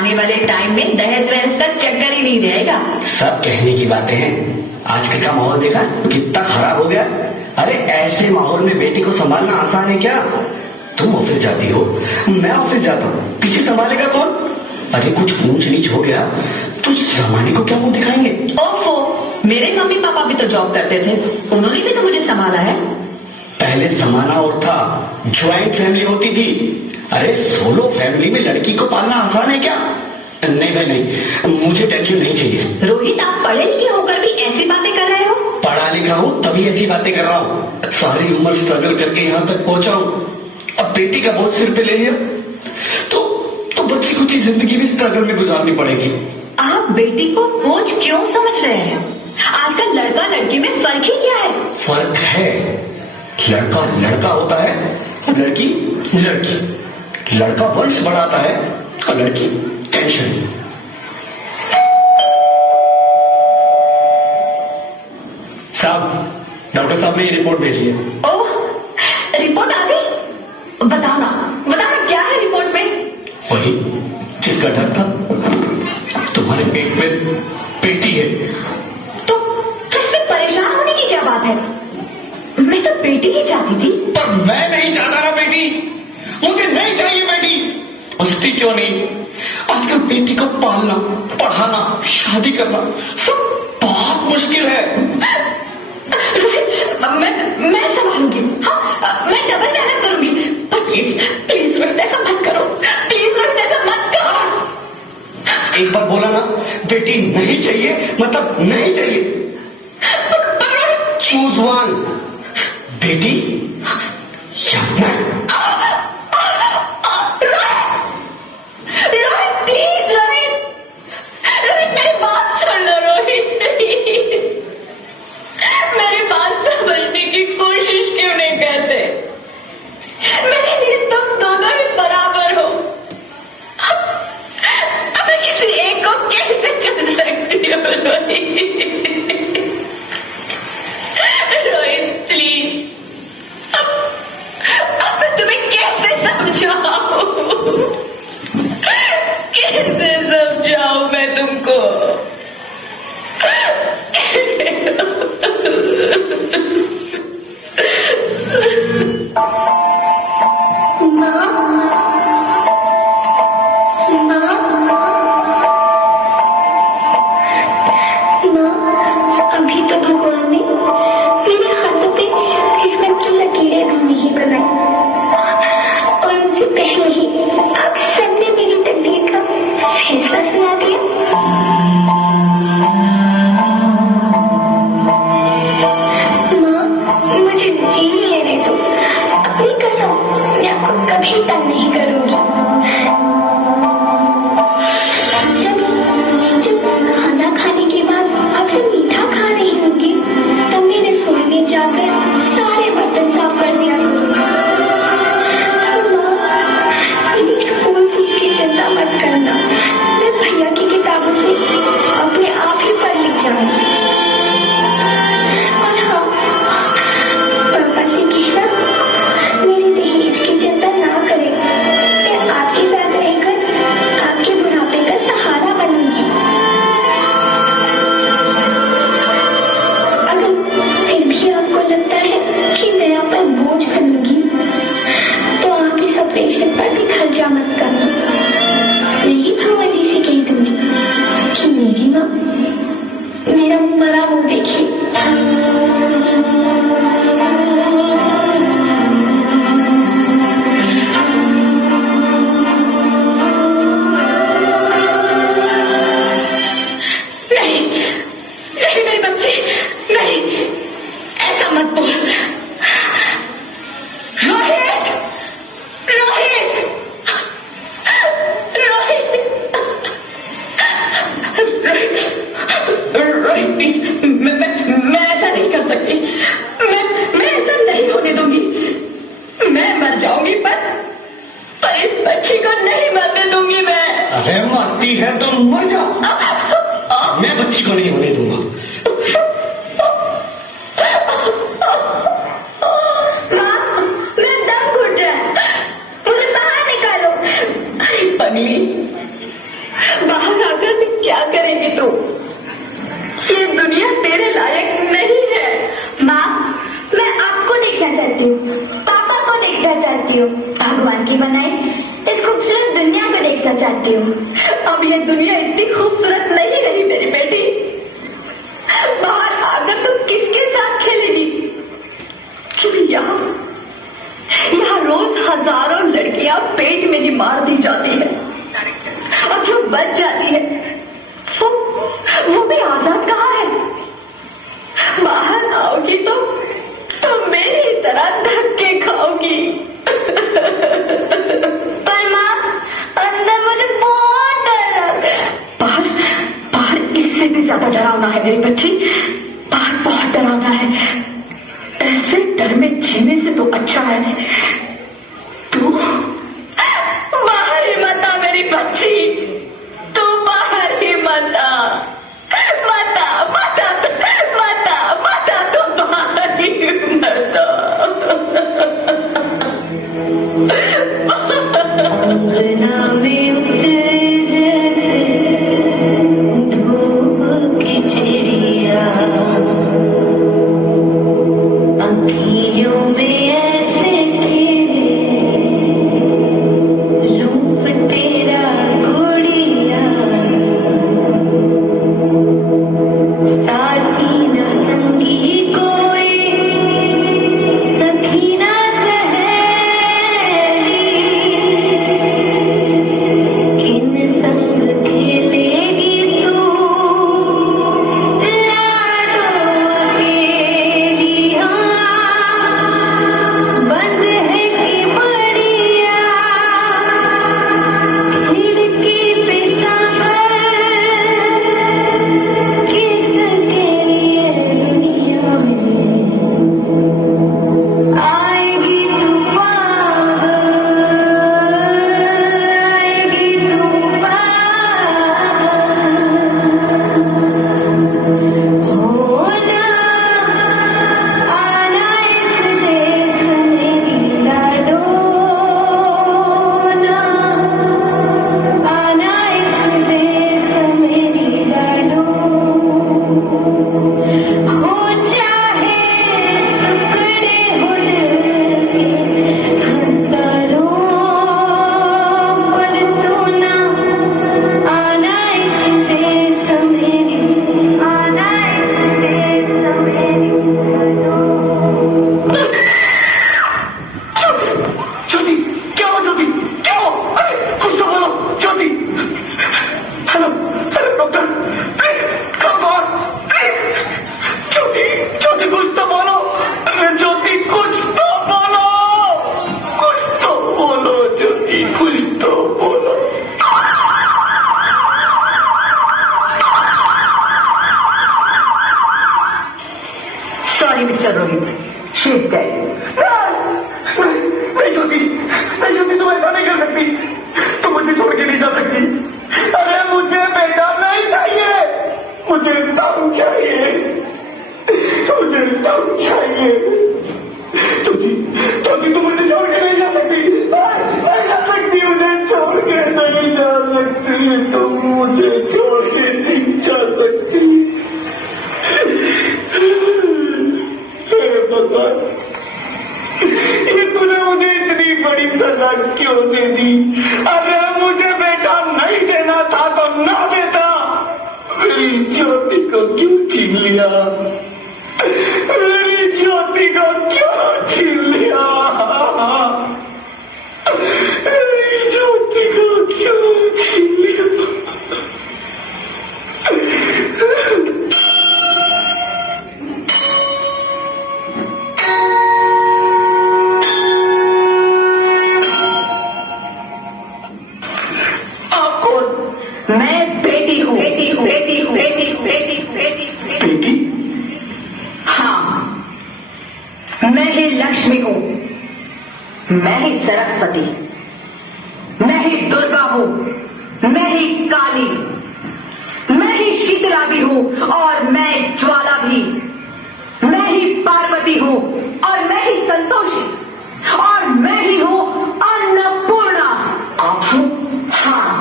आने वाले टाइम में दहेज वहेज का चक्कर ही नहीं रहेगा। सब कहने की बातें हैं, आजकल का माहौल देखा कितना खराब हो गया। अरे ऐसे माहौल में बेटी को संभालना आसान है क्या? तुम ऑफिस जाती हो, मैं ऑफिस जाता हूँ, पीछे संभालेगा कौन? अरे कुछ ऊंच नीच हो गया तो जमाने को क्या मुंह दिखाएंगे? ओफो, मेरे मम्मी पापा भी तो जॉब करते थे, उन्होंने भी तो मुझे संभाला है। पहले जमाना और था, ज्वाइंट फैमिली होती थी। अरे सोलो फैमिली में लड़की को पालना आसान है क्या? नहीं भाई नहीं, मुझे टेंशन नहीं चाहिए। रोहित, आप पढ़े लिखे होकर भी ऐसी बातें कर रहे हो? पढ़ा लिखा हूँ तभी ऐसी बातें कर रहा हूँ। सारी उम्र स्ट्रगल करके यहाँ तक पहुंचा हूँ, अब बेटी का बोझ सिर पे ले लिया तो बच्ची कुछ ही जिंदगी भी स्ट्रगल में गुजारनी पड़ेगी। आप बेटी को बोझ क्यों समझ रहे हैं? आजकल लड़का लड़की में फर्क ही क्या है? फर्क है, लड़का लड़का होता है, लड़की लड़की। लड़का वंश बढ़ाता है और लड़की टेंशन। साहब, डॉक्टर साहब ने ये रिपोर्ट भेजी है। ओह, रिपोर्ट आ गई? बताना क्या है रिपोर्ट में? वही जिसका डर था, तुम्हारे पेट में बेटी है। तो इसमें परेशान होने की क्या बात है? मैं तो बेटी ही चाहती थी। पर मैं नहीं चाहता ना बेटी, मुझे नहीं चाहिए बेटी। पूछती क्यों नहीं? आजकल बेटी को पालना, पढ़ाना, शादी करना सब बहुत मुश्किल है। मैं संभालूंगी। हाँ, मैं डबल मेहनत करूंगी। पर प्लीज रोहित, ऐसा मत करो। प्लीज रोहित, ऐसा मत करो। एक बार बोला ना, बेटी नहीं चाहिए मतलब नहीं चाहिए। चूज वन, बेटी या मैं। रोहित प्लीज, रोहित मेरी बात सुन लो। रोहित प्लीज, मेरी बात समझने की कोशिश क्यों नहीं करते? मेरे लिए तुम दोनों ही बराबर हो। अब मैं किसी एक को कैसे चुन सकती हूँ? रोहित प्लीज, अब मैं तुम्हें कैसे समझाऊं? कैसे समझाऊं मैं तुमको? अभी तो भगवान ने मेरे हाथों पे किस्मत की लकीरें भी नहीं बनाई और उनसे पहले ही आप सबने मेरी तकदीर का फैसला सुना दिया। माँ, मुझे जी लेने दो। अपनी कसम, मैं आपको कभी तंग नहीं करूंगी। जब खाना खाने के बाद अक्सर मीठा खा रही होंगी, तब मेरे रसोई में जाकर सारे बर्तन साफ कर दिया करूंगी। मेरी स्कूल फीस की चिंता मत करना, मैं भैया की किताबों से अपने आप ही पढ़ लिख जाऊंगी। और हाँ, पापा से कहना मेरे दहेज की चिंता ना करें। मैं आपके साथ रहकर आपके बुढ़ापे का सहारा बनूंगी। अगर फिर भी आपको लगता है कि मैं आप पर बोझ बनूंगी, तो आप इस ऑपरेशन पर भी खर्चा मत करना। यही भगवा जी से कह दूंगी कि मेरी माँ मेरा मरा मुंह देखी। नहीं मेरे बच्चे, नहीं, ऐसा मत बोल। रोहित, रोहित, रोहित प्लीज, मैं ऐसा नहीं कर सकती। मैं ऐसा नहीं होने दूंगी। मैं मर जाऊंगी पर इस बच्ची को नहीं मरने दूंगी मैं। अरे मरती है तो मर जा, मैं बच्ची को नहीं होने दूंगा। माँ, मैं दम घुट रहा है, मुझे बाहर निकालो। अरे पगली, क्या करेगी तू? ये दुनिया तेरे लायक नहीं है। माँ, मैं आपको देखना चाहती हूँ, पापा को देखना चाहती हूँ, भगवान की बनाई इस खूबसूरत दुनिया को देखना चाहती हूँ। अब ये दुनिया इतनी खूबसूरत नहीं रही मेरी बेटी। बाहर आकर तू किसके साथ खेलेगी? क्योंकि यहाँ रोज हजारों लड़कियां पेट में नहीं मार दी जाती है, और जो बच जाती है वो भी आजाद कहाँ है? बाहर आओगी तो मेरी तरह धक्के खाओगी। पर माँ, अंदर मुझे बहुत डर लग रहा है। बाहर इससे भी ज्यादा डरावना है मेरी बच्ची। बाहर बहुत डरावना है। ऐसे डर में जीने से तो अच्छा है तू बाहर ही मत आ मेरी बच्ची। तू बाहर ही मत आ, मत आ, मत आ, मत आ, मत आ, तू बाहर ही मत आ। अंगना में उतर जैसे धूप की चिड़िया, अखियों में ऐसे खिले रूप तेरा गुड़िया, साथी न संगी कोई, सखी न सहेली, किन संग खेलेगी तू लाडो अकेली। हाँ, बंद है कि बढ़िया खिड़की पे सांभर, किसके लिए दुनिया में आएगी तू पागल, आएगी तू पागल। होना आना इस देश मेरी लाडो, ना आना इस देश मेरी लाडो। हो चाहे टुकड़े हो दिल के हजारों, पर तू ना आना इस देश मेरी, आना इस देश मेरी लाडो। ज्योति, क्या हुआ ज्योति? क्या हुआ? अरे कुछ तो बोलो Jyoti. Hello hello doctor, please come पास, प्लीज। ज्योति, ज्योति कुछ तो बोलो। अरे ज्योति कुछ तो बोलो, कुछ तो बोलो ज्योति, कुछ तो बोलो। Sorry mister Rohit, she is dead. नहीं ज्योति, नहीं ज्योति, तुम ऐसा नहीं कर सकती। तुम मुझे छोड़ के नहीं जा सकती। अरे मुझे बेटा नहीं चाहिए, मुझे तुम चाहिए, मुझे तुम चाहिए। ज्योति, ज्योति तुम मुझे छोड़ के नहीं जा सकती, नहीं जा सकती, मुझे छोड़ के नहीं जा सकती, तुम मुझे छोड़ के नहीं जा सकती। हे भगवान, ये तूने मुझे इतनी बड़ी सजा क्यों दे दी? अरे मुझे बेटा नहीं देना था तो ना देता। मेरी ज्योति को क्यों छीन लिया? मेरी ज्योति को क्यों छीन लिया? मेरी ज्योति को क्यों छीन लिया? मैं बेटी हूँ, बेटी हूँ, बेटी हूँ, बेटी हूँ, बेटी हूँ, बेटी हूँ, बेटी? हाँ, मैं ही लक्ष्मी हूँ, मैं ही सरस्वती, मैं ही दुर्गा हूँ, मैं ही काली, मैं ही शीतला भी हूँ, और मैं ज्वाला भी, मैं ही पार्वती हूँ, और मैं ही संतोषी, और मैं ही हूँ अन्नपूर्णा। आप हो? हाँ,